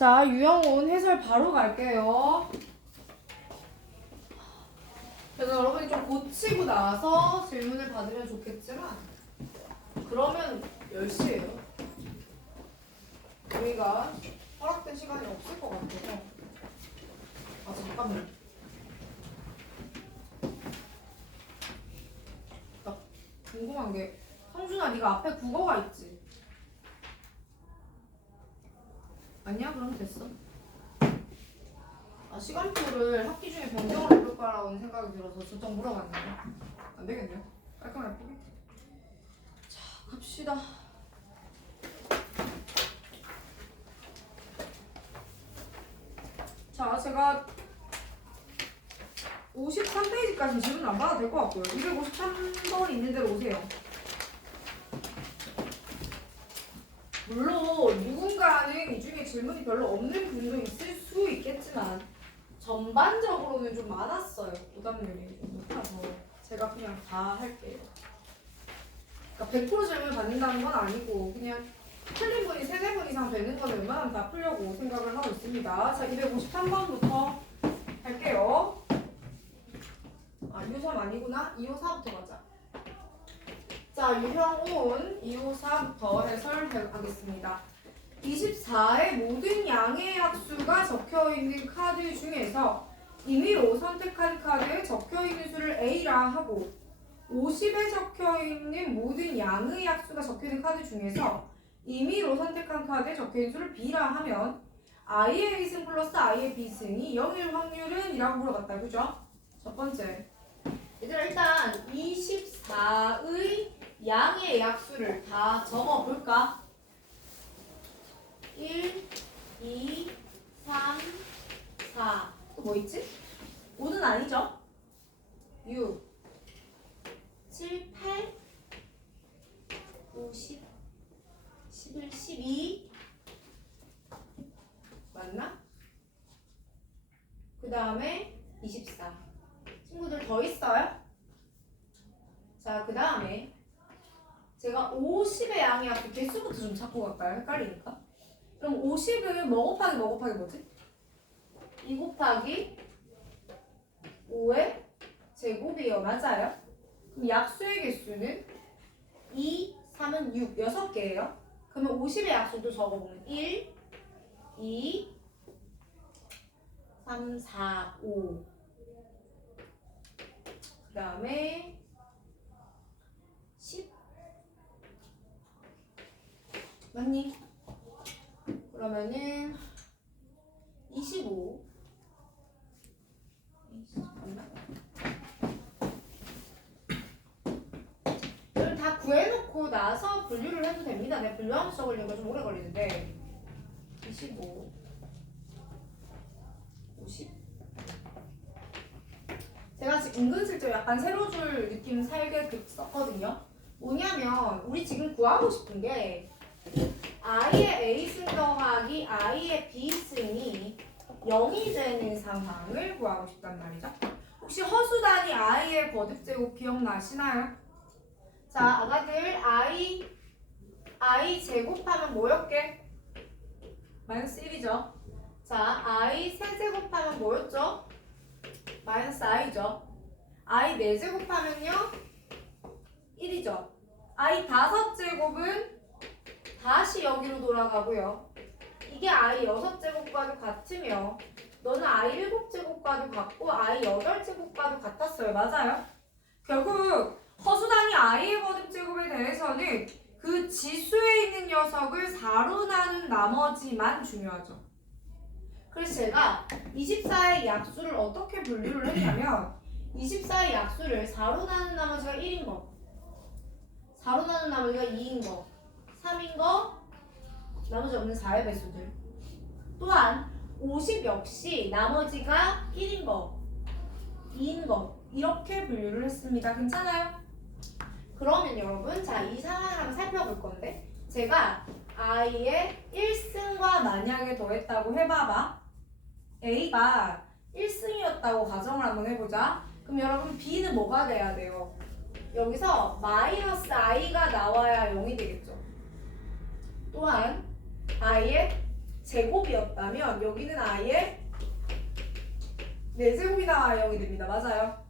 자, 유형온 해설 바로 갈게요. 그래서 여러분이 좀 고치고 나서 질문을 받으면 좋겠지만 그러면 10시예요. 우리가 허락된 시간이 없을 것 같아서. 아, 잠깐만. 나 궁금한 게, 성준아, 네가 앞에 국어가 있지? 아니야? 그럼 됐어. 아, 시간표를 학기 중에 변경을 해볼까라는 생각이 들어서 저쪽 물어봤는데 안 되겠네요. 깔끔하게 포기. 자, 갑시다. 자, 제가 53페이지까지 질문 안 받아도 될 것 같고요. 253번 있는 대로 오세요. 물론 누군가는 이 중에 질문이 별로 없는 분도 있을 수 있겠지만 전반적으로는 좀 많았어요. 오답률이 좀 높아서 제가 그냥 다 할게요. 그러니까 100% 질문을 받는다는 건 아니고 그냥 틀린 분이 3-4분 이상 되는 거는 웬만하면 다 풀려고 생각을 하고 있습니다. 자, 253번부터 할게요. 아, 253 아니구나. 254부터 가자. 자, 유형온 254부터 해설하겠습니다. 24의 모든 양의 약수가 적혀있는 카드 중에서 임의로 선택한 카드에 적혀있는 수를 A라 하고 50에 적혀있는 모든 양의 약수가 적혀있는 카드 중에서 임의로 선택한 카드에 적혀있는 수를 B라 하면 I의 A승 플러스 I의 B승이 0일 확률은? 이라고 물어봤다. 그죠? 첫 번째. 얘들아, 일단 24의 양의 약수를 다 적어볼까? 1, 2, 3, 4. 또 뭐 있지? 5는 아니죠? 6, 7, 8, 5, 10, 11, 12. 맞나? 그 다음에 24. 친구들 더 있어요? 자, 그 다음에 제가 50의 양의 약수 개수부터 좀 찾고 갈까요? 헷갈리니까. 그럼 50은 뭐 곱하기 뭐지? 2 곱하기 5의 제곱이에요. 맞아요? 그럼 약수의 개수는 2, 3은 6, 6개예요. 그러면 50의 약수도 적어보면 1, 2, 3, 4, 5. 그 다음에 10. 맞니? 그러면은 25. 맞나? 이걸 다 구해놓고 나서 분류를 해도 됩니다. 내가 분류하면서 적으려면 좀 오래 걸리는데 25, 50. 제가 지금 은근슬쩍 약간 세로줄 느낌 살게 썼거든요. 뭐냐면 우리 지금 구하고 싶은 게 I의 A승 더하기 I의 B승이 0이 되는 상황을 구하고 싶단 말이죠. 혹시 허수단위 I의 거듭제곱 기억나시나요? 자, 아가들 I 제곱하면 뭐였게? 마이너스 1이죠. 자, I 세제곱하면 뭐였죠? 마이너스 I죠. I 4제곱하면요? 1이죠. I 5제곱은 다시 여기로 돌아가고요. 이게 I 6제곱과도 같으며 너는 I 7제곱과도 같고 I 8제곱과도 같았어요. 맞아요? 결국 허수단위 I의 거듭제곱에 대해서는 그 지수에 있는 녀석을 4로 나눈 나머지만 중요하죠. 그래서 제가 24의 약수를 어떻게 분류를 했냐면 24의 약수를 4로 나눈 나머지가 1인 거, 4로 나눈 나머지가 2인 거, 3인 거, 나머지 없는 4의 배수들. 또한 50 역시 나머지가 1인 거, 2인 거 이렇게 분류를 했습니다. 괜찮아요? 그러면 여러분, 자, 이 상황을 한번 살펴볼 건데 제가 I의 1승과 만약에 더했다고 해봐봐. A가 1승이었다고 가정을 한번 해보자. 그럼 여러분 B는 뭐가 돼야 돼요? 여기서 마이너스 I가 나와야 0이 되겠죠. 또한 I의 제곱이었다면 여기는 아예 4제곱이 나와 0이 됩니다. 맞아요.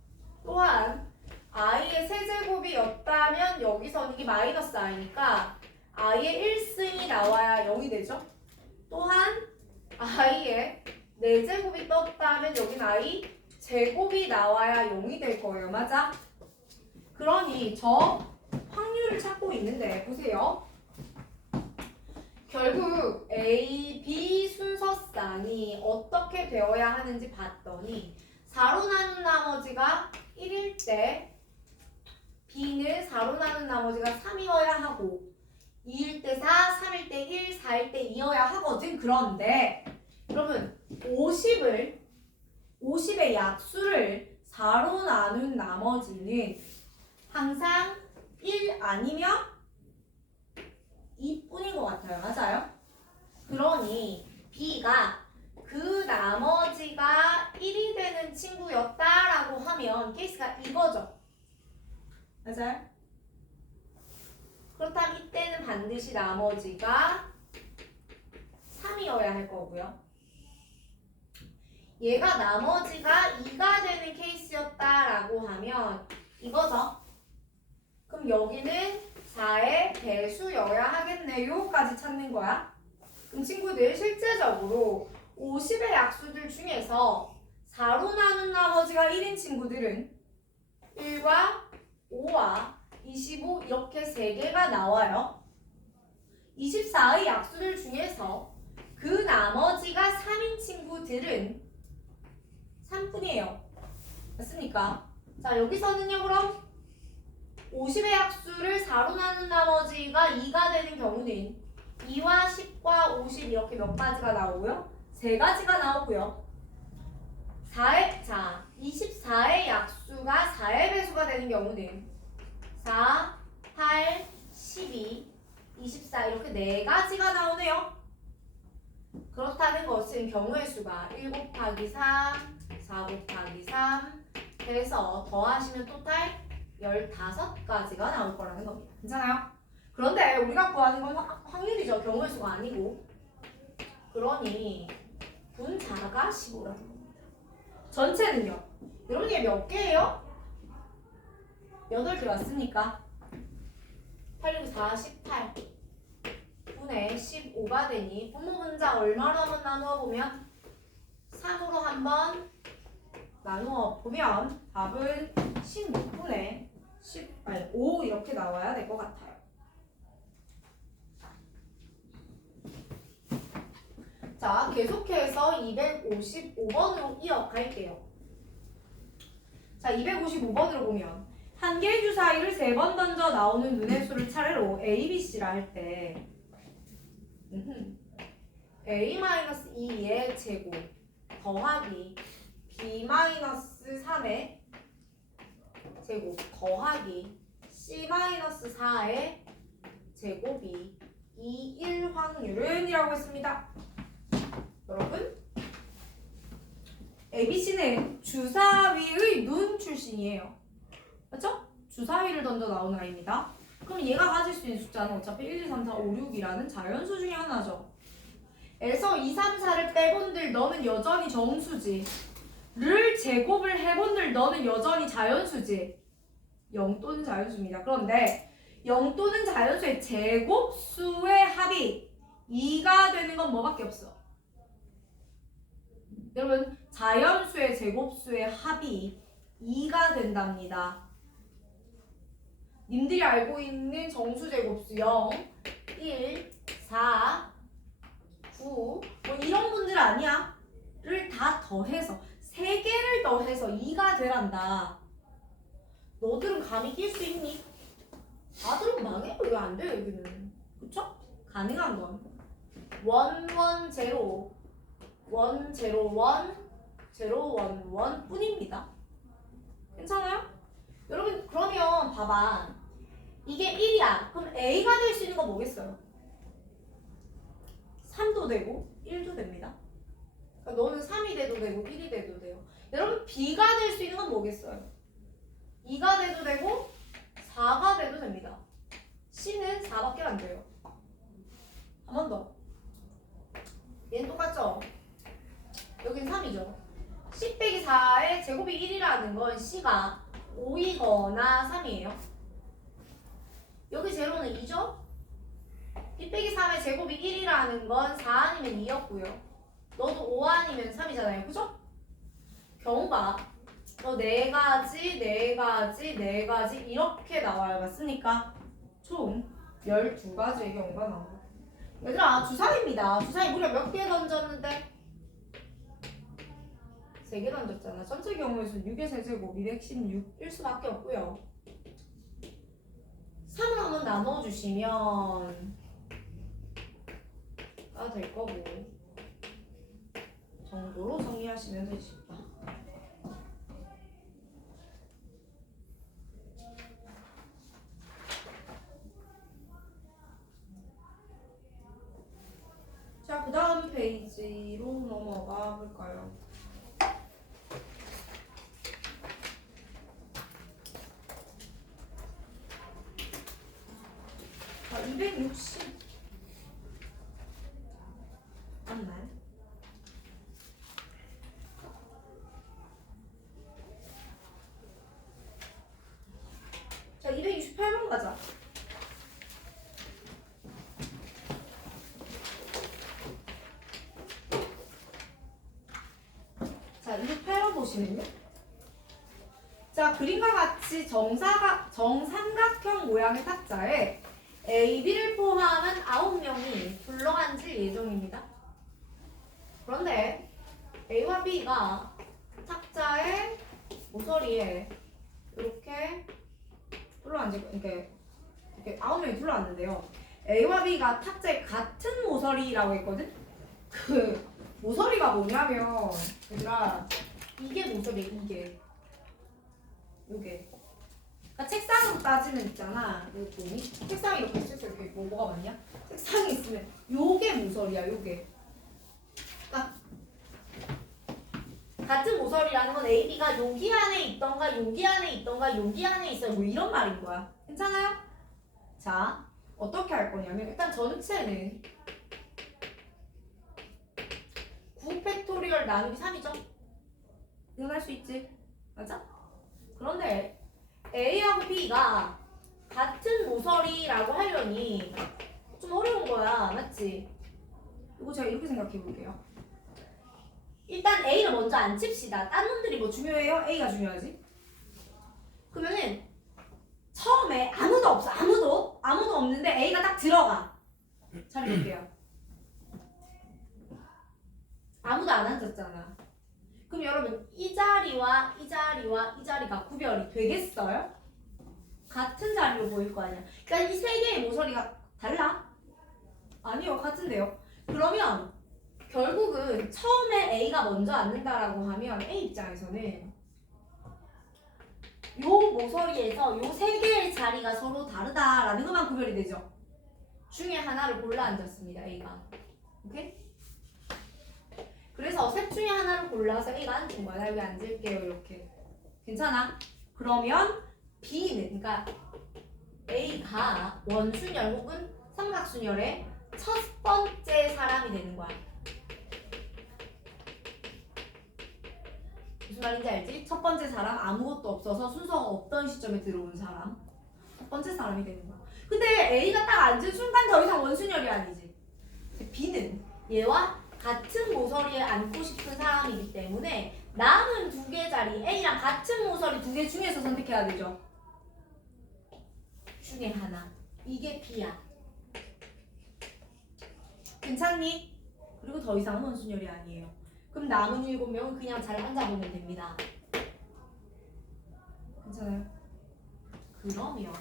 또한 i의 세제곱이었다면 여기서는 이게 마이너스 i니까 i의 1승이 나와야 0이 되죠. 또한 i의 4제곱이 떴다면 여기는 i 제곱이 나와야 0이 될 거예요. 맞아? 그러니 저 확률을 찾고 있는데 보세요. 결국 A, B 순서쌍이 어떻게 되어야 하는지 봤더니 4로 나눈 나머지가 1일 때 B는 4로 나눈 나머지가 3이어야 하고 2일 때 4, 3일 때 1, 4일 때 2여야 하거든. 그런데 그러면 50의 약수를 4로 나눈 나머지는 항상 1 아니면 2뿐인 것 같아요. 맞아요? 그러니 B가 그 나머지가 1이 되는 친구였다라고 하면 케이스가 이거죠. 맞아요? 그렇다면 이때는 반드시 나머지가 3이어야 할 거고요. 얘가 나머지가 2가 되는 케이스였다라고 하면 이거죠. 그럼 여기는 4의 배수여야 하겠네요까지 찾는 거야. 그럼 친구들 실제적으로 50의 약수들 중에서 4로 나눈 나머지가 1인 친구들은 1과 5와 25 이렇게 3개가 나와요. 24의 약수들 중에서 그 나머지가 3인 친구들은 3뿐이에요. 맞습니까? 자, 여기서는요, 그럼 50의 약수를 4로 나눈 나머지가 2가 되는 경우는 2와 10과 50 이렇게 몇 가지가 나오고요. 3가지가 나오고요. 24의 약수가 4의 배수가 되는 경우는 4, 8, 12, 24 이렇게 4가지가 나오네요. 그렇다는 것은 경우의 수가 1 곱하기 3, 4 곱하기 3 해서 더하시면 토탈 15가지가 나올 거라는 겁니다. 괜찮아요? 그런데 우리가 구하는 건 확률이죠. 경우의 수가 아니고. 그러니 분자가 15라는 겁니다. 전체는요? 여러분 이게 몇 개예요? 8개 맞습니까? 8, 6, 4, 18 분의 15가 되니 분모 분자 얼마로 한번 나누어 보면 3으로 한번 나누어 보면 답은 16분의 5 이렇게 나와야 될 것 같아요. 자, 계속해서 255번으로 이어갈게요. 자, 255번으로 보면 한 개의 주사위를 3번 던져 나오는 눈의 수를 차례로 A, B, C라 할 때 A-2의 제곱 더하기 B-3의 제곱 더하기 C-4의 제곱이 2, 1 확률은 이라고 했습니다. 여러분 ABC는 주사위의 눈 출신이에요. 맞죠? 주사위를 던져 나오는 아이입니다. 그럼 얘가 가질 수 있는 숫자는 어차피 1, 2, 3, 4, 5, 6이라는 자연수 중에 하나죠. 에서 2, 3, 4를 빼본들 너는 여전히 정수지. 를 제곱을 해본들 너는 여전히 자연수지. 0 또는 자연수입니다. 그런데 0 또는 자연수의 제곱수의 합이 2가 되는 건 뭐밖에 없어? 여러분 자연수의 제곱수의 합이 2가 된답니다. 님들이 알고 있는 정수제곱수 0, 1, 4, 9 뭐 이런 분들 아니야? 를 다 더해서 3개를 더해서 2가 되란다. 너들은 감이 낄 수 있니? 다들은 망해. 왜 안 돼요 여기는? 그쵸? 가능한 건 1, 1, 0 1, 0, 1 0, 1, 1 뿐입니다. 괜찮아요? 여러분 그러면 봐봐. 이게 1이야. 그럼 A가 될 수 있는 건 뭐겠어요? 3도 되고 1도 됩니다. 그러니까 너는 3이 돼도 되고 1이 돼도 돼요. 여러분 B가 될 수 있는 건 뭐겠어요? 2가 돼도 되고 4가 돼도 됩니다. C는 4밖에 안 돼요. 한 번 더. 얘는 똑같죠? 여긴 3이죠. 10 빼기 4의 제곱이 1이라는 건 C가 5이거나 3이에요. 여기 제로는 2죠? 1 빼기 3의 제곱이 1이라는 건 4 아니면 2였고요. 너도 5 아니면 3이잖아요. 그죠? 경우가 너 4가지, 4가지, 4가지 이렇게 나와요. 맞습니까? 총 12가지의 경우가 나와요. 얘들아 주사위입니다. 주사위 무려 몇 개 던졌는데? 3개 던졌잖아. 전체 경우에서 6의 세제곱 216일 수밖에 없고요. 3을 한번 나눠주시면 될 거고 정도로 정리하시면 되십니다. 자, 그 다음 페이지로 넘어가 볼까요? 자, 260 맞나요? 자, 268번 가자. 자, 208번 보시면요. 자, 그림과 같이 정삼각형 모양의 탁자에 A, B를 포함한 9명이 둘러앉을 예정입니다. 그런데 A와 B가 탁자의 모서리에 이렇게 이렇게 9명이 둘러앉는데요. A와 B가 탁자의 같은 모서리라고 했거든? 그 모서리가 뭐냐면 얘들아 이게 모서리야. 요게 그러니까 책상으로 따지면 있잖아. 여기 보니? 책상이 이렇게 있을 때 이렇게 뭐가 많냐? 책상이 있으면 요게 모서리야. 요게 그러니까 같은 모서리라는 건 A, B가 여기 안에 있던가 여기 안에 있던가 여기 안에 있어요. 뭐 이런 말인 거야. 괜찮아요? 자, 어떻게 할 거냐면 일단 전체는 9 팩토리얼 나누기 3이죠? 이건 할 수 있지? 맞아? 그런데 A하고 B가 같은 모서리라고 하려니 좀 어려운 거야. 맞지? 이거 제가 이렇게 생각해 볼게요. 일단 A를 먼저 안 칩시다. 딴 놈들이 뭐 중요해요? A가 중요하지? 그러면은 처음에 아무도 없어. 아무도 없는데 A가 딱 들어가. 잘 볼게요. 아무도 안 앉았잖아. 그럼 여러분 이 자리와 이 자리와 이 자리가 구별이 되겠어요? 같은 자리로 보일 거 아니야. 그러니까 이 세 개의 모서리가 달라? 아니요, 같은데요. 그러면 결국은 처음에 A가 먼저 앉는다라고 하면 A 입장에서는 요 모서리에서 요 세 개의 자리가 서로 다르다라는 것만 구별이 되죠. 중에 하나를 골라 앉았습니다. A가. 오케이? 그래서 셋 중에 하나를 골라서 A가 앉은 거야. 나 여기 앉을게요. 이렇게. 괜찮아? 그러면 B는 그러니까 A가 원순열 혹은 삼각순열의 첫 번째 사람이 되는 거야. 무슨 말인지 알지? 첫 번째 사람 아무것도 없어서 순서가 없던 시점에 들어온 사람. 첫 번째 사람이 되는 거야. 근데 A가 딱 앉은 순간 더 이상 원순열이 아니지. B는 얘와 같은 모서리에 앉고 싶은 사람이기 때문에 남은 두 개 자리 A랑 같은 모서리 두 개 중에서 선택해야 되죠. 중에 하나. 이게 B야. 괜찮니? 그리고 더 이상은 원순열이 아니에요. 그럼 남은 7명은 그냥 잘 앉아보면 됩니다. 괜찮아요? 그러면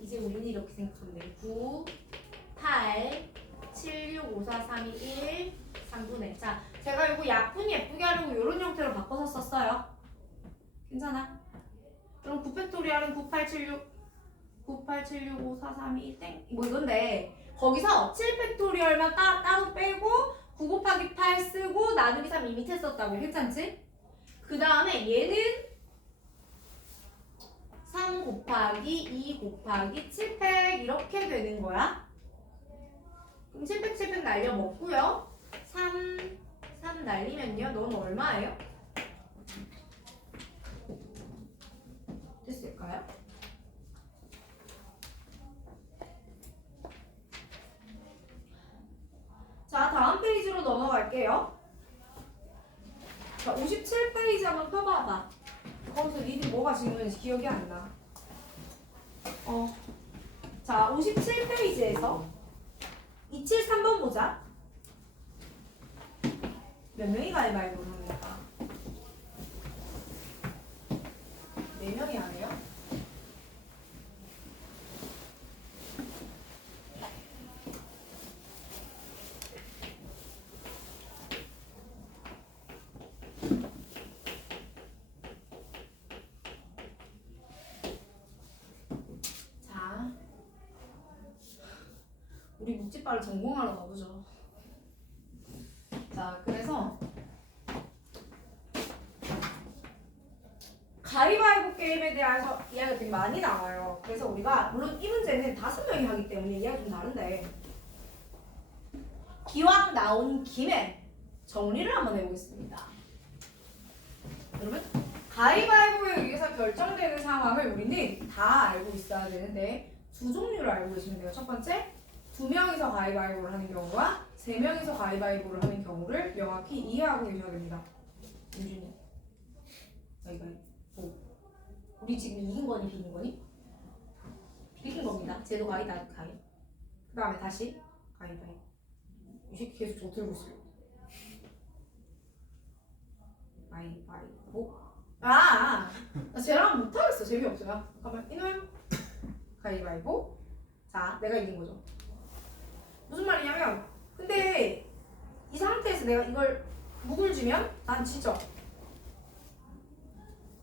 이제 우리는 이렇게 생각하면 돼. 9, 8, 7, 6, 5, 4, 3, 2, 1, 3분의. 자, 제가 이거 약분 예쁘게 하려고 이런 형태로 바꿔서 썼어요. 괜찮아? 그럼 9팩토리얼은 9, 8, 7, 6, 9, 8, 7, 6, 5, 4, 3, 2, 1 땡. 뭐 이건데 거기서 7팩토리얼만 따로 빼고 9 곱하기 8 쓰고 나누기 3 이 밑에 썼다고. 괜찮지? 그 다음에 얘는 3 곱하기 2 곱하기 7팩 이렇게 되는 거야. 그럼 7팩 날려 먹고요. 3 날리면요. 넌 얼마예요? 됐을까요? 자, 다음 페이지로 넘어갈게요. 자, 57페이지 한번 펴봐봐. 거기서 니들 뭐가 질문인지 기억이 안 나. 자, 57페이지에서 273번 보자. 몇 명이 가위바위보를 합니까? 4명이 하네요. 자, 우리 묵찌빠를 전공하러 가보죠. 자, 그래서 가위바위보 게임에 대해서 이야기가 되게 많이 나와요. 그래서 우리가 물론 이 문제는 5명이 하기 때문에 이야기가 좀 다른데 기왕 나온 김에 정리를 한번 해보겠습니다. 여러분, 가위바위보에 의해서 결정되는 상황을 우리는 다 알고 있어야 되는데 두 종류를 알고 계시면 돼요. 첫 번째, 2명이서 가위바위보를 하는 경우와 3명이서 가위바위보를 하는 경우를 명확히 이해하고 계셔야 됩니다. 윤준이, 가위바위보. 우리 지금 이긴 거니 비긴 거니? 이긴 겁니다. 쟤도 가위, 나도 가위. 그 다음에 다시 가위바위보. 이 새끼 계속 저 들고 있어요. 가위바위보. 나 쟤랑 못하겠어. 재미없어요. 잠깐만. 이놈 가위바위보. 자, 내가 이긴 거죠. 무슨 말이냐면, 근데 이 상태에서 내가 이걸 묵을 주면 난 지죠.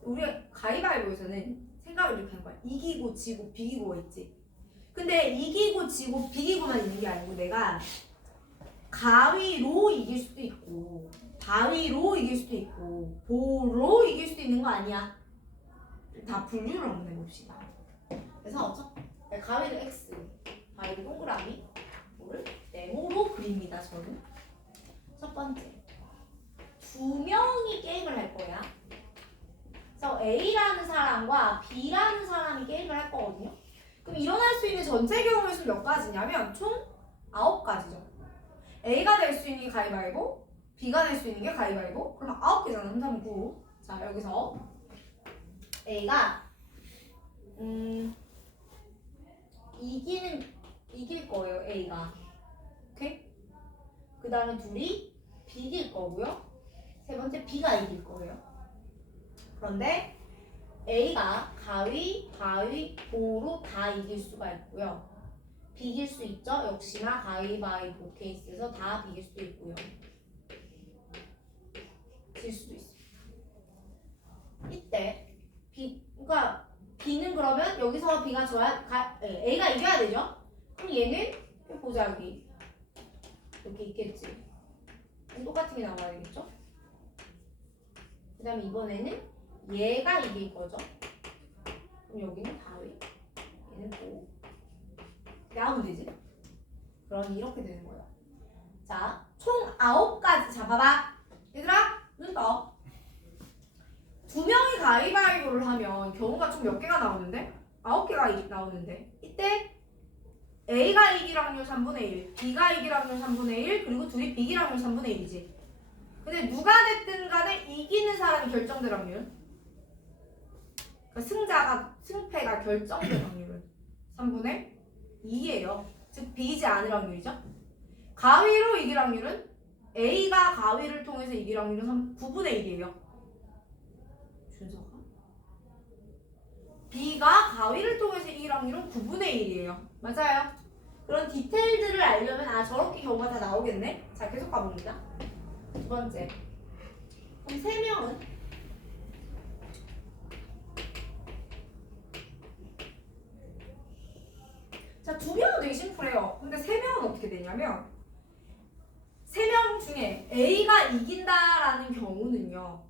우리가 가위바위보에서는 생각을 이렇게 하는 거야. 이기고 지고 비기고가 있지. 근데 이기고 지고 비기고만 있는 게 아니고 내가 가위로 이길 수도 있고 바위로 이길 수도 있고 보로 이길 수도 있는 거 아니야. 다 분류를 한번 해봅시다. 그래서 가위를 X, 바위를 동그라미, 보를 네모로 그립니다. 저는 첫 번째 2명이 게임을 할 거야. 그래서 A라는 사람과 B라는 사람이 게임을 할 거거든요. 그럼 일어날 수 있는 전체 경우의 수 몇 가지냐면 총 9가지죠. A가 될 수 있는 게 가위바위보, B가 될 수 있는 게 가위바위보. 그럼 9개잖아. 3, 3, 9. 자, 여기서 A가 이길 거예요. A가. 오케이? 그 다음에 둘이 비길 거고요. 세 번째 B가 이길 거예요. 그런데 A가 가위, 바위, 보로 다 이길 수가 있고요. 비길 수 있죠. 역시나 가위바위보 케이스에서 다 비길 수도 있고요. 질 수도 있습니다. 이때 그러니까 B는 그러면 여기서 B가 져야 A가 이겨야 되죠. 그럼 얘는 보자 여기 이렇게 있겠지. 똑같은 게 나와야 되겠죠. 그 다음에 이번에는 얘가 이길 거죠. 그럼 여기는 바위, 얘는 보. 나오면 되지. 그러니 이렇게 되는 거예요. 자, 총 9가지. 자, 봐봐. 얘들아, 눈 떠. 2명이 가위바위보를 하면 경우가 총 몇 개가 나오는데? 9개가 나오는데 이때 A가 이길 확률 3분의 1, B가 이길 확률 3분의 1, 그리고 둘이 비길 확률 3분의 1이지. 근데 누가 됐든 간에 이기는 사람이 결정될 확률, 그러니까 승패가 결정될 확률은 3분의 2예요. 즉 비기지 않을 확률이죠. 가위로 이길 확률은 A가 가위를 통해서 이길 확률은 9분의 1이에요. 준서가 B가 가위를 통해서 이길 확률은 9분의 1이에요. 맞아요. 그런 디테일들을 알려면 저렇게 경우가 다 나오겠네. 자, 계속 가봅니다. 두 번째, 그럼 3명은 자, 2명은 되게 심플해요. 근데 3명은 어떻게 되냐면 3명 중에 A가 이긴다라는 경우는요.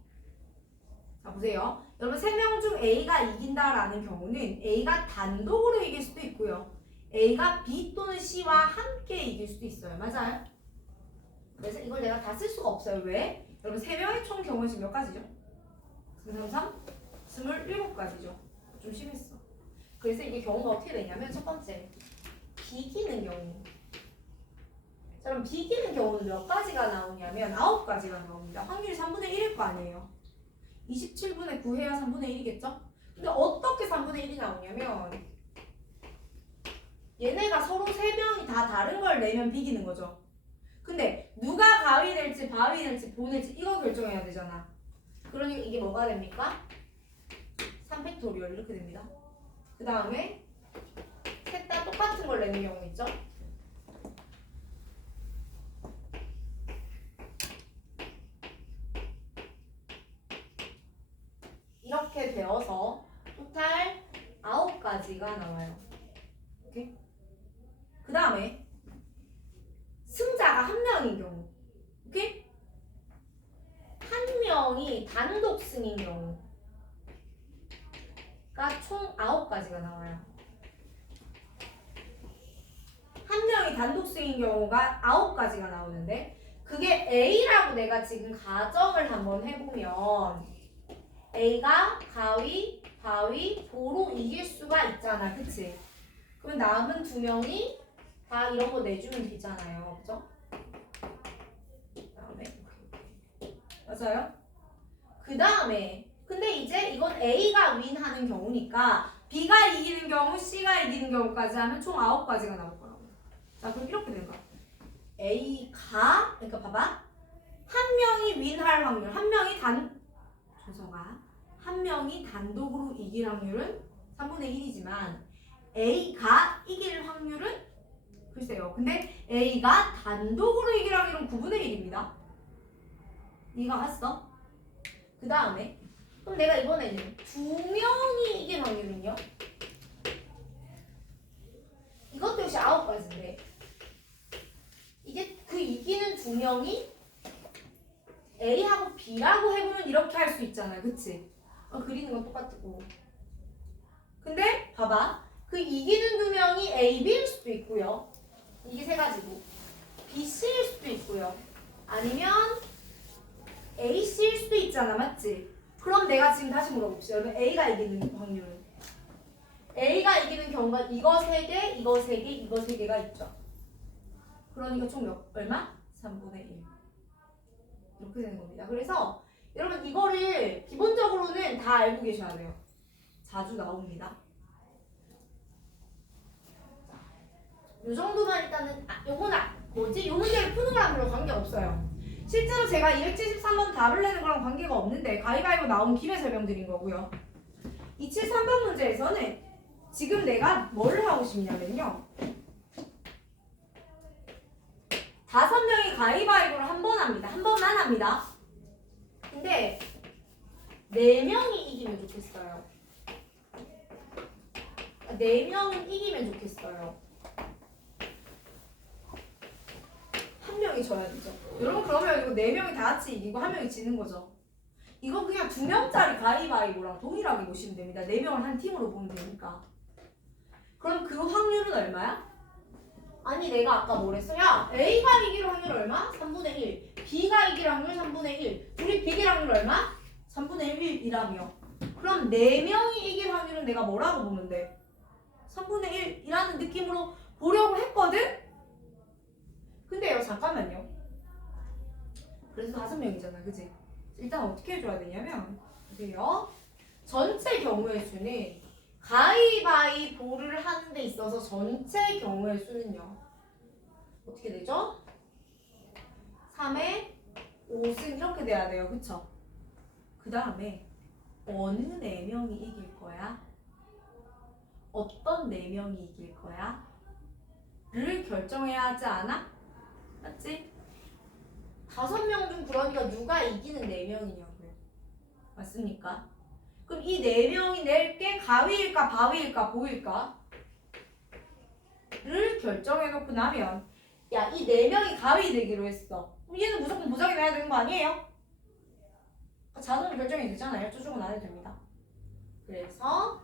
자, 보세요. 여러분 3명 중 A가 이긴다라는 경우는 A가 단독으로 이길 수도 있고요. A가 B 또는 C와 함께 이길 수도 있어요. 맞아요? 그래서 이걸 내가 다 쓸 수가 없어요. 왜? 여러분 3명의 총 경우는 지금 몇 가지죠? 3, 27가지죠. 좀 심했어. 그래서 이게 경우가 어떻게 되냐면 첫 번째 비기는 경우. 자, 그럼 비기는 경우는 몇 가지가 나오냐면 9가지가 나옵니다. 확률이 3분의 1일 거 아니에요. 27분의 9 해야 3분의 1이겠죠? 근데 어떻게 3분의 1이 나오냐면 얘네가 서로 3명이 다 다른 걸 내면 비기는 거죠. 근데 누가 가위 될지 바위 될지 보낼지 이거 결정해야 되잖아. 그러니까 이게 뭐가 됩니까? 3팩토리얼 이렇게 됩니다. 그 다음에 셋 다 똑같은 걸 내는 경우 있죠? 이렇게 되어서 토탈 9가지가 나와요. 오케이? 그 다음에 승자가 한 명인 경우. 오케이? 한 명이 단독 승인 경우가 총 9가지가 나와요. 한 명이 단독 승인 경우가 9가지가 나오는데 그게 A라고 내가 지금 가정을 한번 해보면 A가 가위, 바위, 도로 이길 수가 있잖아. 그치? 그럼 남은 2명이 다 이런 거 내주면 되잖아요. 그죠? 그 다음에 맞아요? 그 다음에 근데 이제 이건 A가 윈하는 경우니까 B가 이기는 경우, C가 이기는 경우까지 하면 총 9가지가 나올 거라고. 자, 그럼 이렇게 되는 거야. A가 그러니까 봐봐. 한 명이 윈할 확률, 한 명이 단독으로 이길 확률은 3분의 1이지만 A가 이길 확률은 글쎄요. 근데 A가 단독으로 이길 확률은 9분의 1입니다. 이해가 갔어? 그 다음에 그럼 내가 이번에는 2명이 이길 확률은요? 이것도 역시 9가지인데 이게 그 이기는 2명이 A하고 B라고 해보면 이렇게 할 수 있잖아요. 그치? 그리는 건 똑같고 근데 봐봐 그 이기는 2명이 A, B일 수도 있고요. 이게 3가지고 B, C일 수도 있고요. 아니면 A, C일 수도 있잖아. 맞지? 그럼 내가 지금 다시 물어봅시다. 여러분 A가 이기는 확률은 A가 이기는 경우가 이거 3개, 이거 3개, 이거 3개가 있죠. 그러니까 총 얼마? 3분의 1 이렇게 되는 겁니다. 그래서 여러분 이거를 기본적으로는 다 알고 계셔야 돼요. 자주 나옵니다. 요 정도만 일단은 요거는 뭐지? 요 문제를 푸는 거랑 별로 관계없어요. 실제로 제가 273번 답을 내는 거랑 관계가 없는데 가위바위보 나온 김에 설명드린 거고요. 273번 문제에서는 지금 내가 뭘 하고 싶냐면요. 5명이 가위바위보를 한 번 합니다. 한 번만 합니다. 근데 4명이 이기면 좋겠어요. 4명은 이기면 좋겠어요. 한 명이 져야 되죠. 여러분 그러면 이거 4명이 다 같이 이기고 한 명이 지는 거죠. 이거 그냥 2명짜리 가위바위보랑 동일하게 보시면 됩니다. 4명을 한 팀으로 보면 되니까. 그럼 그 확률은 얼마야? 아니 내가 아까 뭐랬어? 야 A가 이길 확률 얼마? 3분의 1 B가 이길 확률 3분의 1 둘이 비길 확률 얼마? 3분의 1이라며 그럼 4명이 이길 확률은 내가 뭐라고 보면 돼? 3분의 1이라는 느낌으로 보려고 했거든? 근데요 잠깐만요 그래서 5명이잖아 그치? 일단 어떻게 해줘야 되냐면 보세요 전체 경우의 수는 가위바위보를 하는 데 있어서 전체 경우의 수는요 어떻게 되죠? 3에 5승 이렇게 돼야 돼요 그쵸? 그 다음에 어느 4명이 이길 거야? 어떤 4명이 이길 거야? 를 결정해야 하지 않아? 맞지? 5명 중 그러니까 누가 이기는 4명이냐고요 맞습니까? 그럼 이 4명이 낼 게 가위일까 바위일까 보일까? 를 결정해놓고 나면 야 이 4명이 가위 되기로 했어 그럼 얘는 무조건 무작위 내야 되는 거 아니에요? 자동으로 결정이 되잖아요 저쪽은 안 해도 됩니다 그래서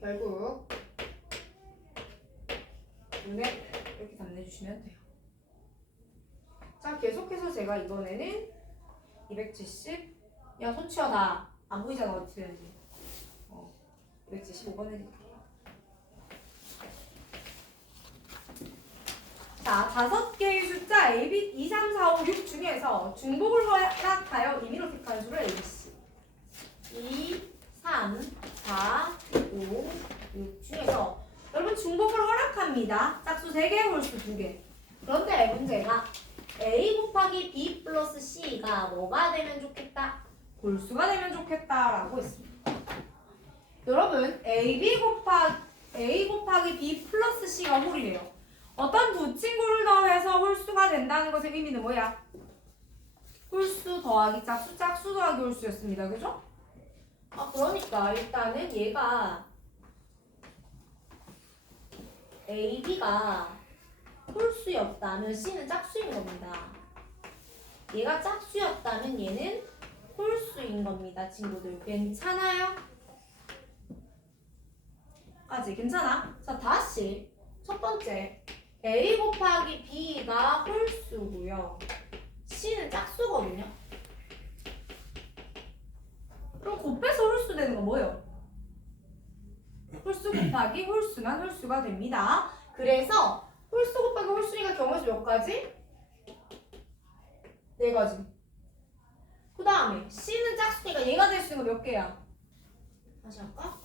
결국 눈에 이렇게 답내주시면 돼요 자, 계속해서 제가 이번에는 270. 야, 손 치워. 다 안 보이잖아, 어떻게 되는지. 275번 해줄게요. 자, 5개의 숫자 A, B, 2, 3, 4, 5, 6 중에서 중복을 허락하여 임의로 택한 수를 ABC. 2, 3, 4, 5, 6 중에서 여러분 중복을 허락합니다. 짝수 3개, 홀수 2개. 그런데 문제가 A 곱하기 B 플러스 C가 뭐가 되면 좋겠다? 홀수가 되면 좋겠다라고 했습니다. 여러분 A 곱하기 B 플러스 C가 홀이래요. 어떤 두 친구를 더해서 홀수가 된다는 것의 의미는 뭐야? 홀수 더하기 짝수, 짝수 더하기 홀수였습니다. 그죠? 그러니까 일단은 얘가 A, B가 홀수였다면 C는 짝수인 겁니다. 얘가 짝수였다면 얘는 홀수인 겁니다. 친구들 괜찮아요? 까지 괜찮아? 자, 다시 첫 번째 A 곱하기 B가 홀수고요. C는 짝수거든요. 그럼 곱해서 홀수 되는 건 뭐예요? 홀수 곱하기 홀수만 홀수가 됩니다. 그래서 홀수 곱하기 홀수니까 경우에서 몇 가지? 4가지. 그 다음에 C는 짝수니까 얘가 될 수 있는 거 몇 개야? 다시 할까?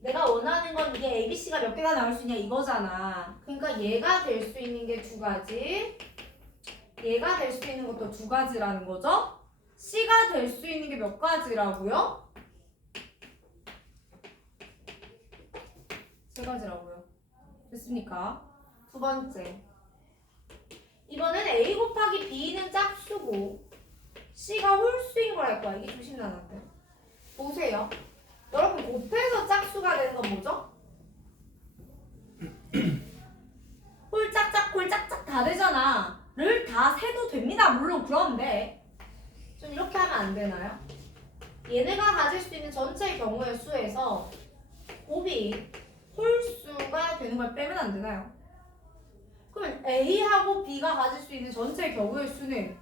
내가 원하는 건 이게 A, B, C가 몇 개가 나올 수 있냐 이거잖아. 그러니까 얘가 될 수 있는 게 2가지, 얘가 될 수 있는 것도 2가지라는 거죠. C가 될 수 있는 게 몇 가지라고요? 3가지라고요. 됐습니까? 두 번째. 이번엔 A 곱하기 B는 짝수고 C가 홀수인 걸 알 거야. 이게 조심나는데. 보세요. 여러분 곱해서 짝수가 되는 건 뭐죠? 홀짝짝 홀짝짝 다 되잖아. 를 다 세도 됩니다. 물론 그런데 좀 이렇게 하면 안 되나요? 얘네가 가질 수 있는 전체 경우의 수에서 곱이 홀수가 되는 걸 빼면 안 되나요? 그러면 A하고 B가 가질 수 있는 전체 경우의 수는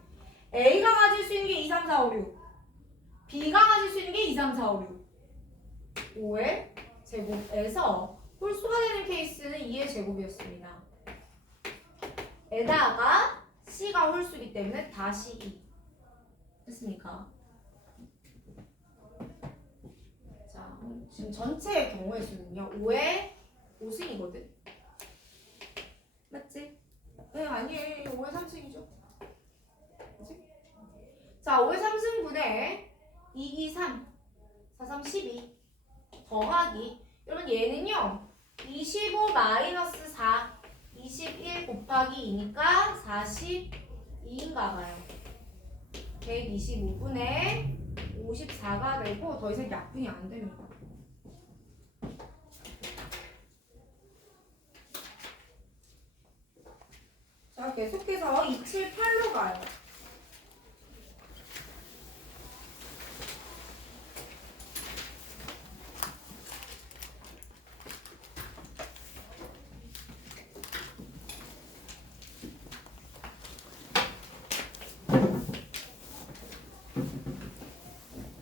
A가 가질 수 있는 게 2, 3, 4, 5, 6, B가 가질 수 있는 게 2, 3, 4, 5, 6 5의 제곱에서 홀수가 되는 케이스는 2의 제곱이었습니다. 에다가 C가 홀수이기 때문에 다시 2 됐습니까? 자, 지금 전체의 경우의 수는요 5의 5승이거든. 맞지? 네, 아니에요. 5의 3승이죠. 그치? 자, 5의 3승분의 2, 2, 3, 4, 3, 12 더하기, 여러분 얘는요 25 마이너스 4, 21 곱하기 2니까 42인가 봐요. 125분의 54가 되고 더 이상 약분이 안 됩니다. 자, 계속해서 278로 가요.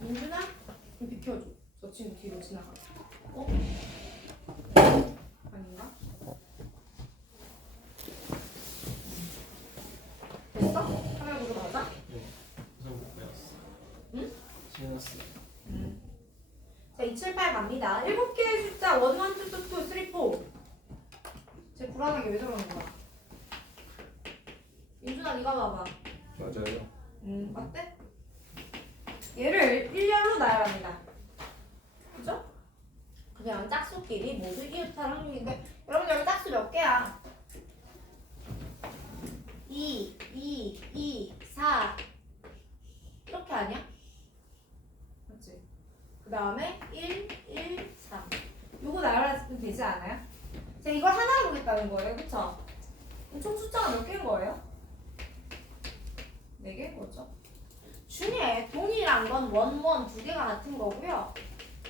민준아? 좀 비켜줘. 저 친구 뒤로 지나가. 아닌가? 됐어? 카메라 보고 맞아? 네, 우선 못 배웠어. 응? 지났어. 자, 278 갑니다. 7개의 숫자 1, 1, 2, 2, 3, 4. 쟤 불안하게 왜 저러는 거야? 민준아, 네가 봐봐. 맞아요. 어때? 얘를 1열로 나열합니다. 그죠? 그냥 짝수끼리 모두 이웃할 확률인데, 여러분 여기 짝수 몇 개야? 2, 2, 2, 4 이렇게 아니야? 맞지? 그 다음에 1, 1, 3 요거 나열하면 되지 않아요? 제가 이걸 하나 보겠다는 거예요. 그쵸? 총 숫자가 몇 개인 거예요? 4개인 거죠. 중에 동일한 건 1, 1, 2개가 같은 거고요.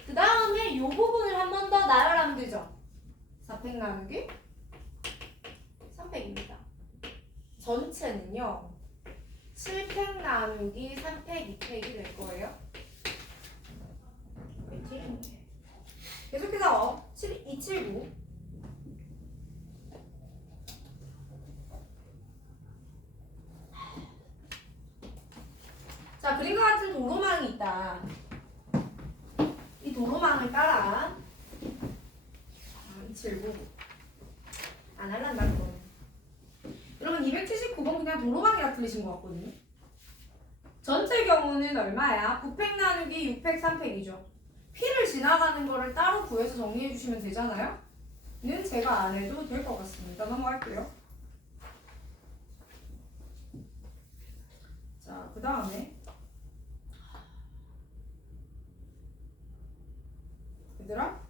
그 다음에 이 부분을 한 번 더 나열하면 되죠. 4팩 나누기 3팩입니다. 전체는요 7팩 나누기 3팩 2팩이 될 거예요. 화이팅. 계속해서 279 자, 그림과 같은 도로망이 있다. 이 도로망을 따라 279 안 할란다 그거. 여러분 279번 그냥 도로망이라 틀리신 것 같거든요. 전체 경우는 얼마야? 9팩 나누기 6팩 3팩이죠. P를 지나가는 거를 따로 구해서 정리해 주시면 되잖아요. 는 제가 안 해도 될 것 같습니다. 넘어갈게요. 자, 그 다음에 얘들아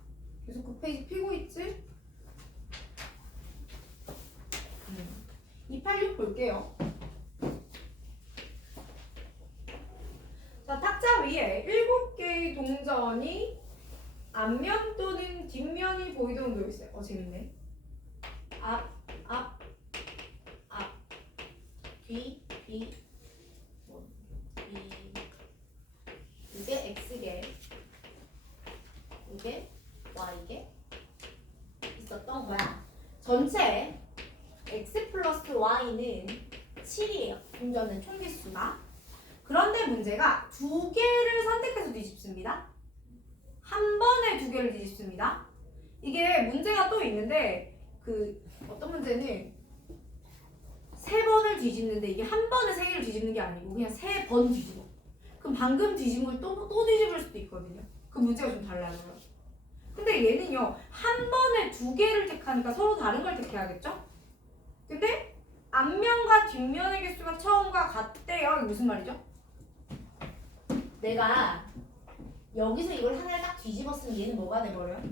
계속 그 페이지 피고 있지? 286 볼게요. 자, 탁자 위에 7개의 동전이 앞면 또는 뒷면이 보이도록 되어 있어요. 재밌네. 앞, 뒤, 뒤, 이게 X개, 이게 Y개 있었던 거야. 전체 X 플러스 Y는 7이에요. 동전은 총 개수가. 그런데 문제가 두 개를 선택해서 뒤집습니다. 한 번에 두 개를 뒤집습니다. 이게 문제가 또 있는데 어떤 문제는 세 번을 뒤집는데 이게 한 번에 세 개를 뒤집는 게 아니고 그냥 세 번 뒤집어. 그럼 방금 뒤집은 걸 또 뒤집을 수도 있거든요. 그 문제가 좀 달라요. 근데 얘는요 한 번에 두 개를 택하니까 서로 다른 걸 택해야겠죠? 근데 앞면과 뒷면의 개수가 처음과 같대요. 이게 무슨 말이죠? 내가 여기서 이걸 하나를 딱 뒤집었으면 얘는 뭐가 돼버려요?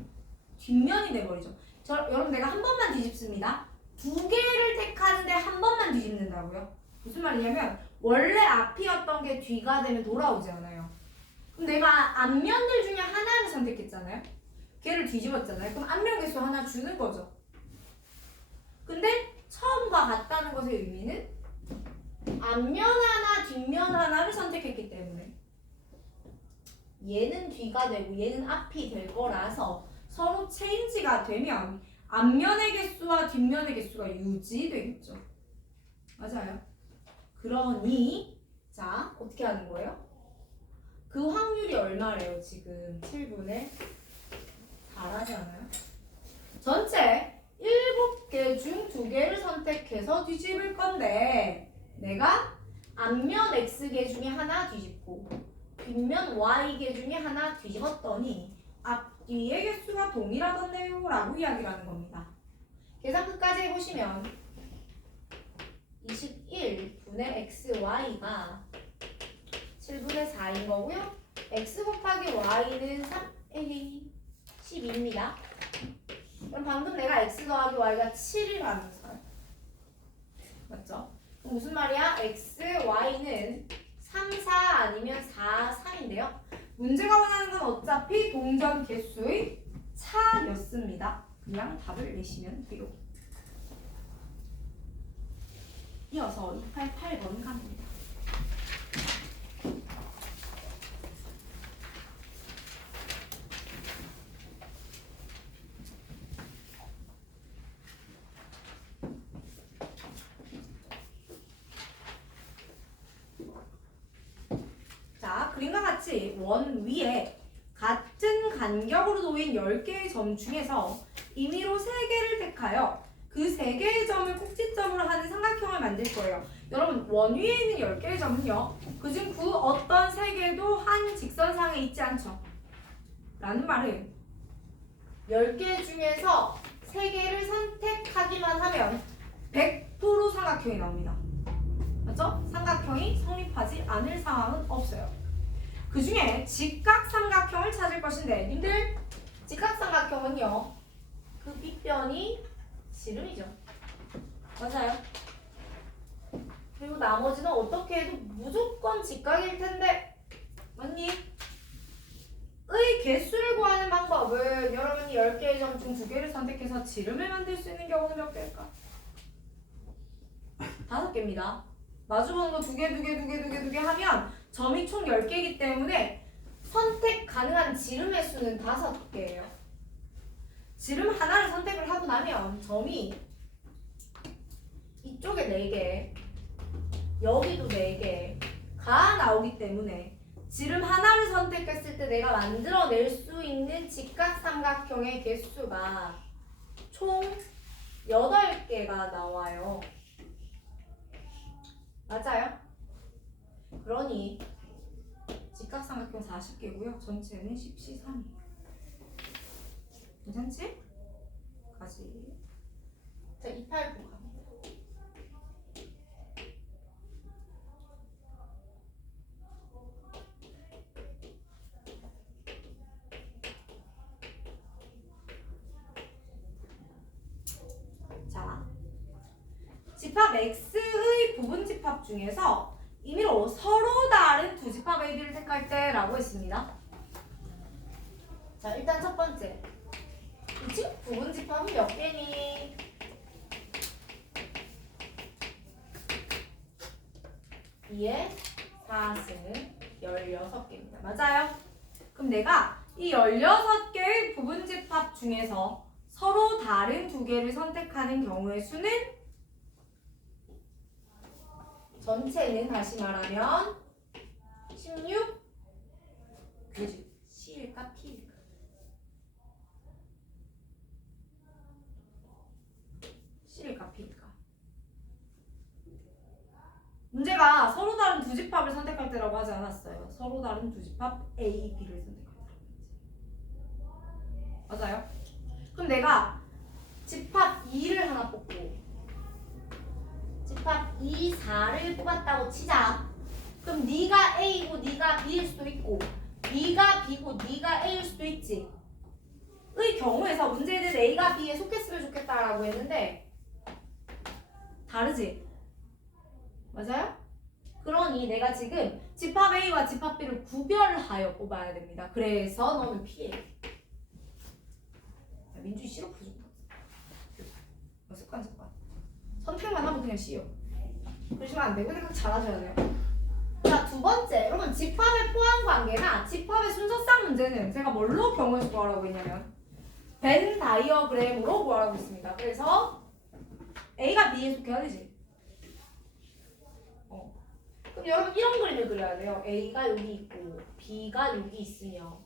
뒷면이 돼버리죠. 여러분 내가 한 번만 뒤집습니다. 두 개를 택하는데 한 번만 뒤집는다고요? 무슨 말이냐면 원래 앞이었던 게 뒤가 되면 돌아오지 않아요. 그럼 내가 앞면들 중에 하나를 선택했잖아요. 걔를 뒤집었잖아요. 그럼 앞면 개수 하나 주는 거죠. 근데 처음과 같다는 것의 의미는 앞면 하나, 뒷면 하나를 선택했기 때문에 얘는 뒤가 되고 얘는 앞이 될 거라서 서로 체인지가 되면 앞면의 개수와 뒷면의 개수가 유지되겠죠. 맞아요. 그러니 자 어떻게 하는 거예요? 그 확률이 얼마래요? 지금 7분의 4라지 않아요? 전체 7개 중 2개를 선택해서 뒤집을 건데 내가 앞면 X개 중에 하나 뒤집고 뒷면 Y개 중에 하나 뒤집었더니 앞뒤의 개수가 동일하던데요 라고 이야기를 하는 겁니다. 계산 끝까지 해보시면 21분의 XY가 7분의 4인 거고요. X 곱하기 Y는 12입니다. 그럼 방금 내가 X 더하기 Y가 7이라면서요. 맞죠? 그럼 무슨 말이야? X, Y는 3, 4 아니면 4, 3인데요. 문제가 원하는 건 어차피 동전 개수의 차였습니다. 그냥 답을 내시면 돼요. 이어서 288번 갑니다. 자, 그림과 같이 원 위에 같은 간격으로 놓인 10개의 점 중에서 임의로 3개를 택하여 그 3개의 점을 꼭지점으로 하는 삼각형을 만들 거예요. 여러분 원 위에 있는 10개의 점은요 그중 그 어떤 3개도 한 직선상에 있지 않죠. 라는 말은 10개 중에서 3개를 선택하기만 하면 100% 삼각형이 나옵니다. 맞죠? 삼각형이 성립하지 않을 상황은 없어요. 그 중에 직각삼각형을 찾을 것인데 님들 직각삼각형은요 그 빗변이 지름이죠. 맞아요. 그리고 나머지는 어떻게 해도 무조건 직각일 텐데 맞니? 의 개수를 구하는 방법은 여러분이 10개의 점 중 2개를 선택해서 지름을 만들 수 있는 경우는 몇 개일까? 5개입니다. 마주보는 거 2개 하면 점이 총 10개이기 때문에 선택 가능한 지름의 수는 5개예요. 지름 하나를 선택을 하고 나면 점이 이쪽에 4개, 여기도 4개가 나오기 때문에 지름 하나를 선택했을 때 내가 만들어낼 수 있는 직각삼각형의 개수가 총 8개가 나와요. 맞아요? 그러니 직각삼각형 40개고요. 전체는 10C3이에요. 괜찮지? 가지. 자, 289 갑니다. 자, 집합 X의 부분집합 중에서 임의로 서로 다른 두 집합 AB를 택할 때라고 했습니다. 자, 일단 첫 번째. 이 집 부분집합은 몇 개니? 2에 4승 16개입니다. 맞아요? 그럼 내가 이 16개의 부분집합 중에서 서로 다른 2개를 선택하는 경우의 수는 전체는 다시 말하면 16 그지? C일까 P일까? C일까 P일까? 문제가 서로 다른 두 집합을 선택할 때라고 하지 않았어요. 서로 다른 두 집합 A, B를 선택할 때라고 했지. 맞아요? 그럼 내가 집합 2를 하나 뽑고 집합 2, 4를 뽑았다고 치자. 그럼 네가 A고 네가 B일 수도 있고 네가 B고 네가 A일 수도 있지. 의 경우에서 문제는 A가 B에 속했으면 좋겠다라고 했는데 다르지? 맞아요? 그러니 내가 지금 집합 A와 집합 B를 구별하여 뽑아야 됩니다. 그래서 너는 피해. 민준이 C로 풀어준 거. 습관. 선택만 하면 그냥 C요. 그러시면 안 되고 생각 잘 하셔야 돼요. 자, 두 번째. 여러분 집합의 포함 관계나 집합의 순서상 문제는 제가 뭘로 경우에서 구하라고 했냐면 벤 다이어그램으로 구하라고 했습니다. 그래서 A가 B에 속해야 되지. 그럼 여러분 이런 그림을 그려야 돼요. A가 여기 있고 B가 여기 있으며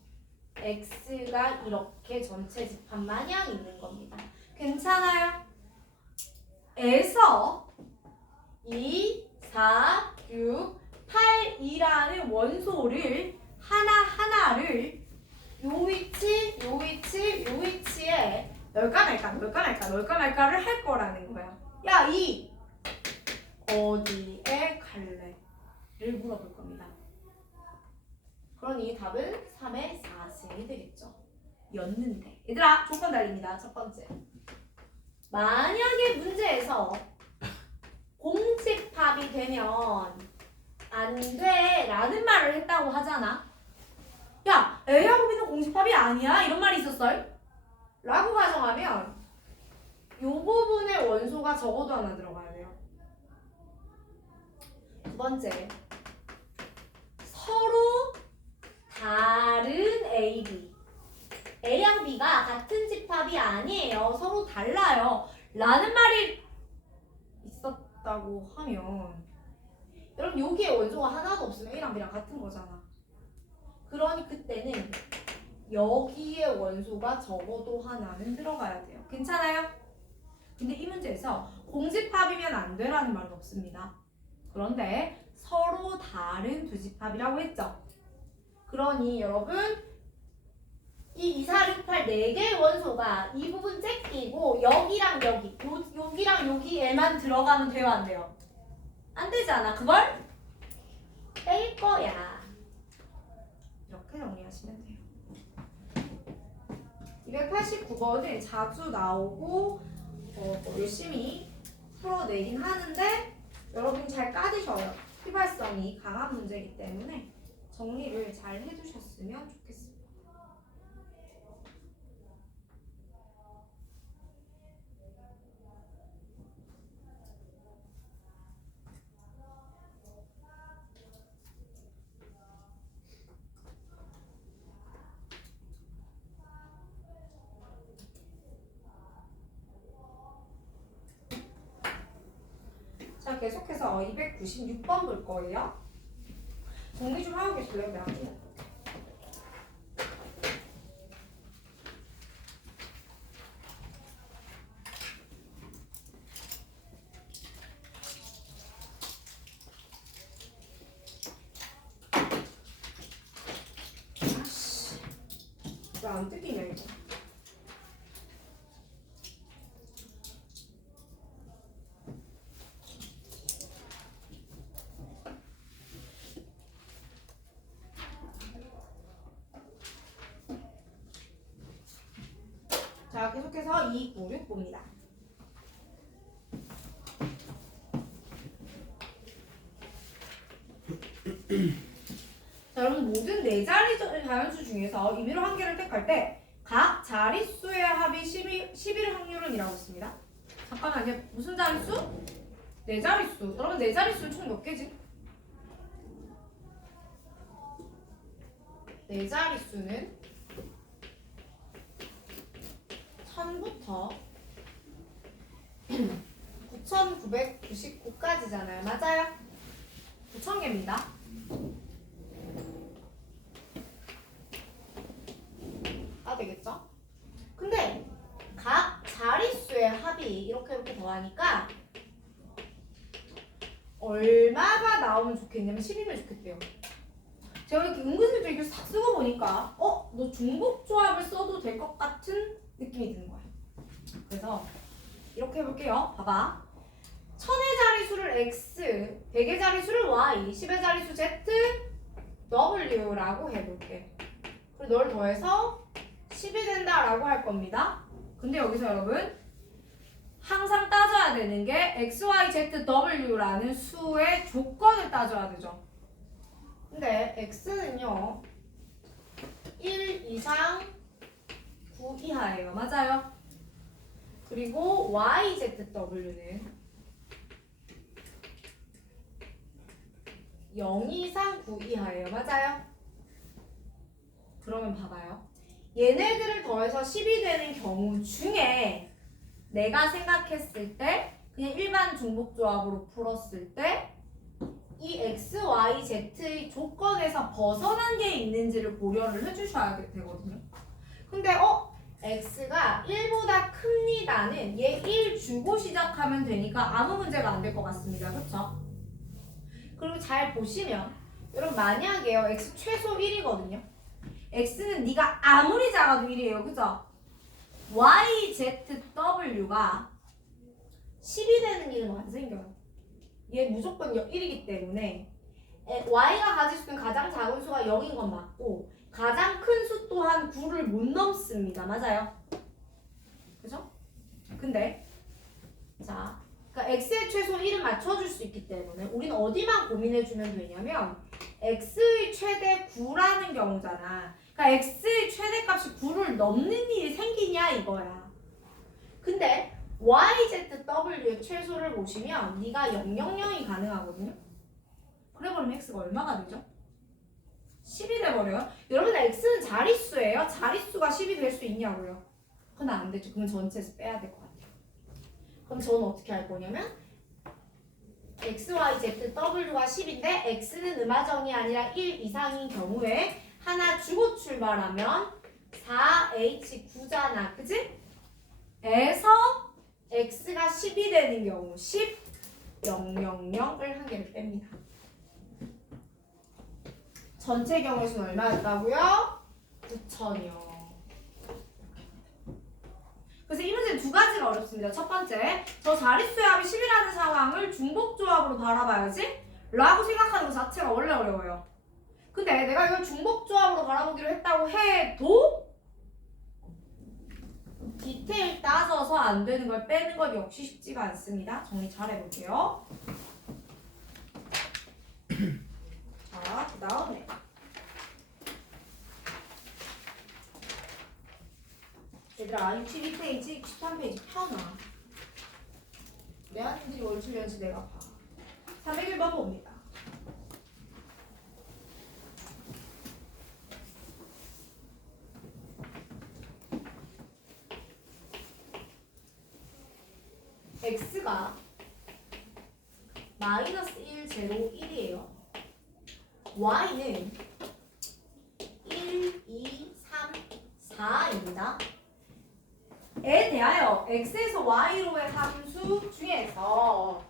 X가 이렇게 전체 집합 마냥 있는 겁니다. 괜찮아요? 에서 2, 4, 6, 8이라는 원소를 하나하나를 요 위치, 요 위치, 요 위치에 넣을까 말까를 할 거라는 거야. 야, 이 어디에 갈래? 를 물어볼 겁니다. 그러니 답은 3의 4승이 되겠죠. 였는데 얘들아 조건 달립니다. 첫 번째, 만약에 문제에서 공집합이 되면 안 돼 라는 말을 했다고 하잖아. 야, A하고 B는 공집합이 아니야 이런 말이 있었어요? 라고 가정하면 요 부분의 원소가 적어도 하나 들어가야 돼요. 두 번째, 서로 다른 A, B. A랑 B가 같은 집합이 아니에요. 서로 달라요. 라는 말이 있었다고 하면 여러분 여기에 원소가 하나도 없으면 A랑 B랑 같은 거잖아. 그러니 그때는 여기에 원소가 적어도 하나는 들어가야 돼요. 괜찮아요? 근데 이 문제에서 공집합이면 안 되라는 말은 없습니다. 그런데 서로 다른 두 집합이라고 했죠. 그러니 여러분 이 2, 4, 6, 8 4개의 원소가 이 부분 째끼고 여기랑 여기, 여기랑 여기에만 들어가면 돼요, 안 돼요? 안 되잖아. 그걸 뺄 거야. 이렇게 정리하시면 돼요. 289번은 자주 나오고 열심히 풀어내긴 하는데 여러분이 잘 까드셔요. 휘발성이 강한 문제이기 때문에 정리를 잘 해두셨으면 좋겠습니다. 자, 계속해서 296번 볼 거예요. 정리 좀 하고 계실래요? 내가 좀. 아씨, 왜 안 뜯기냐 이거. 자, 계속해서 296 봅니다. 자, 여러분 모든 네 자리 자연수 중에서 임의로 한 개를 택할 때 각 자릿수의 합이 11 확률은이라고 했습니다. 잠깐만요. 무슨 자릿수? 네 자릿수. 여러분 네 자릿수 총 몇 개지? 네 자릿수는 1000부터 9999까지잖아요. 맞아요? 9000개입니다. 아, 되겠죠? 근데 각 자릿수의 합이 이렇게 더하니까 얼마가 나오면 좋겠냐면 10이면 좋겠대요. 제가 이렇게 은근슬쩍 이렇게 싹 쓰고 보니까 너 중복조합을 써도 될 것 같은 느낌이 드는 거야. 그래서 이렇게 해볼게요. 봐봐. 1000의 자리수를 x, 100의 자리수를 y, 10의 자리수 z, w라고 해볼게. 그리고 널 더해서 10이 된다라고 할 겁니다. 근데 여기서 여러분 항상 따져야 되는 게 x, y, z, w라는 수의 조건을 따져야 되죠. 근데 x는요 1 이상 9 이하예요. 맞아요? 그리고 y, z, w는 0 이상 9 이하예요. 맞아요? 그러면 봐봐요. 얘네들을 더해서 10이 되는 경우 중에 내가 생각했을 때 그냥 일반 중복조합으로 풀었을 때 이 x, y, z의 조건에서 벗어난 게 있는지를 고려를 해주셔야 되거든요. 근데 x가 1보다 큽니다는 얘 1 주고 시작하면 되니까 아무 문제가 안 될 것 같습니다. 그렇죠? 그리고 잘 보시면 여러분 만약에요 x 최소 1이거든요. x는 네가 아무리 작아도 1이에요. 그죠? y, z, w가 10이 되는 일은 안 생겨요. 얘 무조건 1이기 때문에 y가 가질 수 있는 가장 작은 수가 0인 건 맞고 가장 큰 수 또한 9를 못 넘습니다. 맞아요? 그죠? 근데 자, 그러니까 x의 최소 1은 맞춰줄 수 있기 때문에 우리는 어디만 고민해주면 되냐면 x의 최대 9라는 경우잖아. 그러니까 x의 최대값이 9를 넘는 일이 생기냐 이거야. 근데 y, z, w의 최소를 보시면 네가 0, 0, 0이 가능하거든요. 그래버리면 x가 얼마가 되죠? 10이 돼버려요. 여러분 x는 자릿수예요. 자릿수가 10이 될 수 있냐고요. 그건 안 되죠. 그러면 전체에서 빼야 될 것 같아요. 그럼 저는 어떻게 할 거냐면 x, y, z, w가 10인데 x는 음하정이 아니라 1 이상인 경우에 하나 주고 출발하면 4h9잖아. 그치? 에서 x가 10이 되는 경우 10, 0, 0, 0을 한 개를 뺍니다. 전체 경우의 수는 얼마였다고요? 9,000이요. 그래서 이 문제는 두 가지가 어렵습니다. 첫 번째, 저 자릿수의 합이 10이라는 상황을 중복조합으로 바라봐야지 라고 생각하는 것 자체가 원래 어려워요. 근데 내가 이걸 중복조합으로 바라보기로 했다고 해도 디테일 따져서 안 되는 걸 빼는 건 역시 쉽지가 않습니다. 정리 잘 해볼게요. 자, 그 다음에 얘들아 62페이지, 63페이지 펴놔. 내한님들이 월출연시 내가 봐. 301번 봅니다. x가 마이너스 1, 제로, 1이에요. y는 1, 2, 3, 4입니다. 에 대하여 x에서 y로의 함수 중에서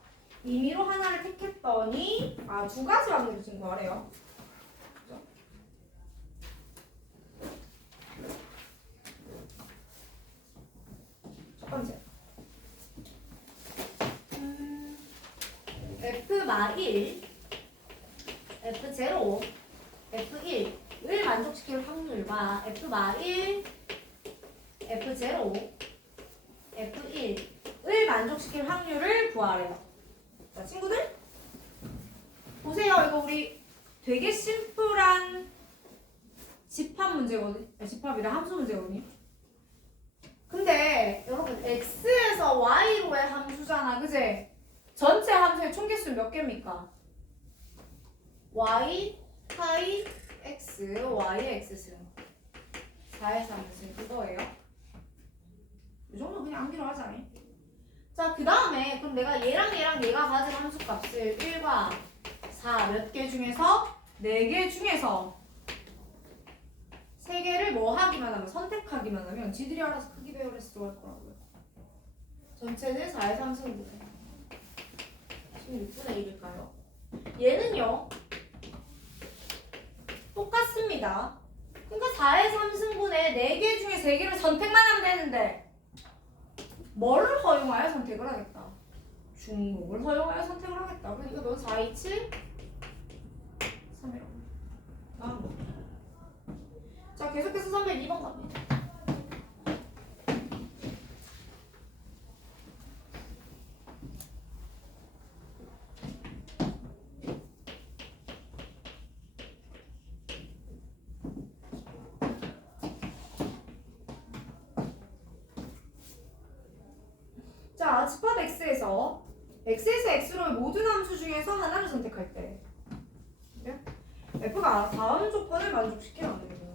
임의로 하나를 택했더니 두 가지 확률을 지금 구하래요. 그죠? 첫 번째 f(1), f0, f1을 만족시킬 확률과 f(1), f0, f1을 만족시킬 확률을 구하래요. 자, 친구들 보세요. 이거 우리 되게 심플한 집합 문제거든요. 집합이라 함수 문제거든요. 근데 여러분 x에서 y로의 함수잖아, 그제? 전체 함수의 총개수는 몇 개입니까? y, 파이, x, y의 x승 4에서 함수 그거예요. 이 정도 그냥 암기로 하자. 자, 그 다음에 그럼 내가 얘랑 얘가 가진 함수값을 1과 4 몇 개 중에서 4개 중에서 3개를 뭐 하기만 하면 선택하기만 하면 지들이 알아서 크기 배열해서 들어갈 거라고요. 전체는 4의 3승분의 16분의 1일까요? 얘는요 똑같습니다. 그러니까 4의 3승분의 4개 중에 3개를 선택만 하면 되는데 뭐를 허용하여 선택을 하겠다? 중복을 허용하여 선택을 하겠다. 그러니까 넌 4, 2, 7, 3이라고. 자, 계속해서 302번 갑니다. 자, 집합 x에서 x로의 모든 함수 중에서 하나를 선택할 때 f가 다음 조건을 만족시키면 안 되거든요.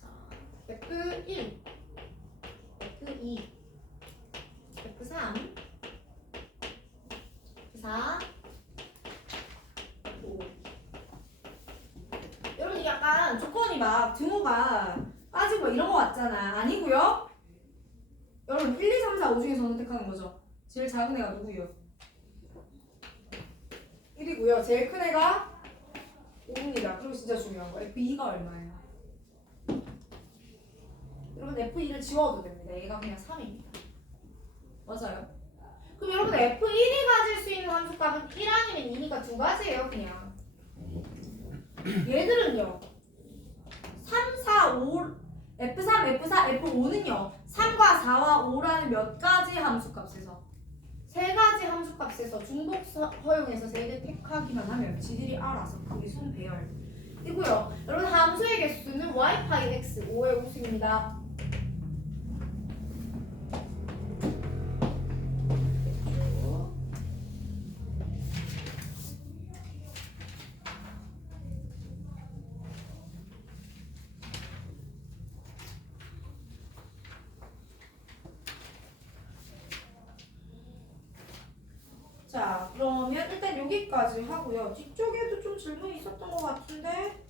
자, f1, f2, f3, f4, f5. 여러분 약간 조건이 막 등호가 빠지고 이런 거 같잖아. 아니고요. 여러분 1, 2, 3, 4, 5 중에서 선택하는 거죠. 제일 작은 애가 누구예요? 1이고요. 제일 큰 애가 5입니다. 그리고 진짜 중요한 거 F2가 얼마예요? 여러분 F2를 지워도 됩니다. 얘가 그냥 3입니다. 맞아요? 그럼 여러분 F1이 가질 수 있는 함수값은 1 아니면 2니까 두 가지예요. 그냥 얘들은요 3, 4, 5 F3, F4, F5는요 3과 4와 5라는 몇 가지 함수값에서 세 가지 함수값에서 중복 허용해서 세 개 택하기만 하면 지들이 알아서 그게 순 배열이고요. 여러분 함수의 개수는 y 파이 x 5의 우수입니다. 자, 그러면 일단 여기까지 하고요. 뒤쪽에도 좀 질문이 있었던 것 같은데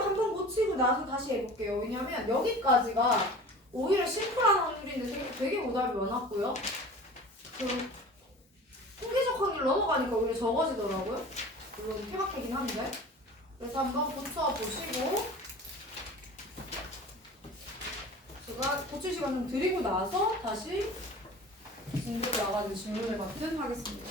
한번 고치고 나서 다시 해볼게요. 왜냐면 여기까지가 오히려 심플한 확률인데 되게 오답이 많았고요. 그 통계적 확률 넘어가니까 오히려 적어지더라고요. 물론 케바케긴 한데. 그래서 한번 고쳐보시고 제가 고칠 시간 좀 드리고 나서 다시 진도 나가는 질문을 받든 하겠습니다.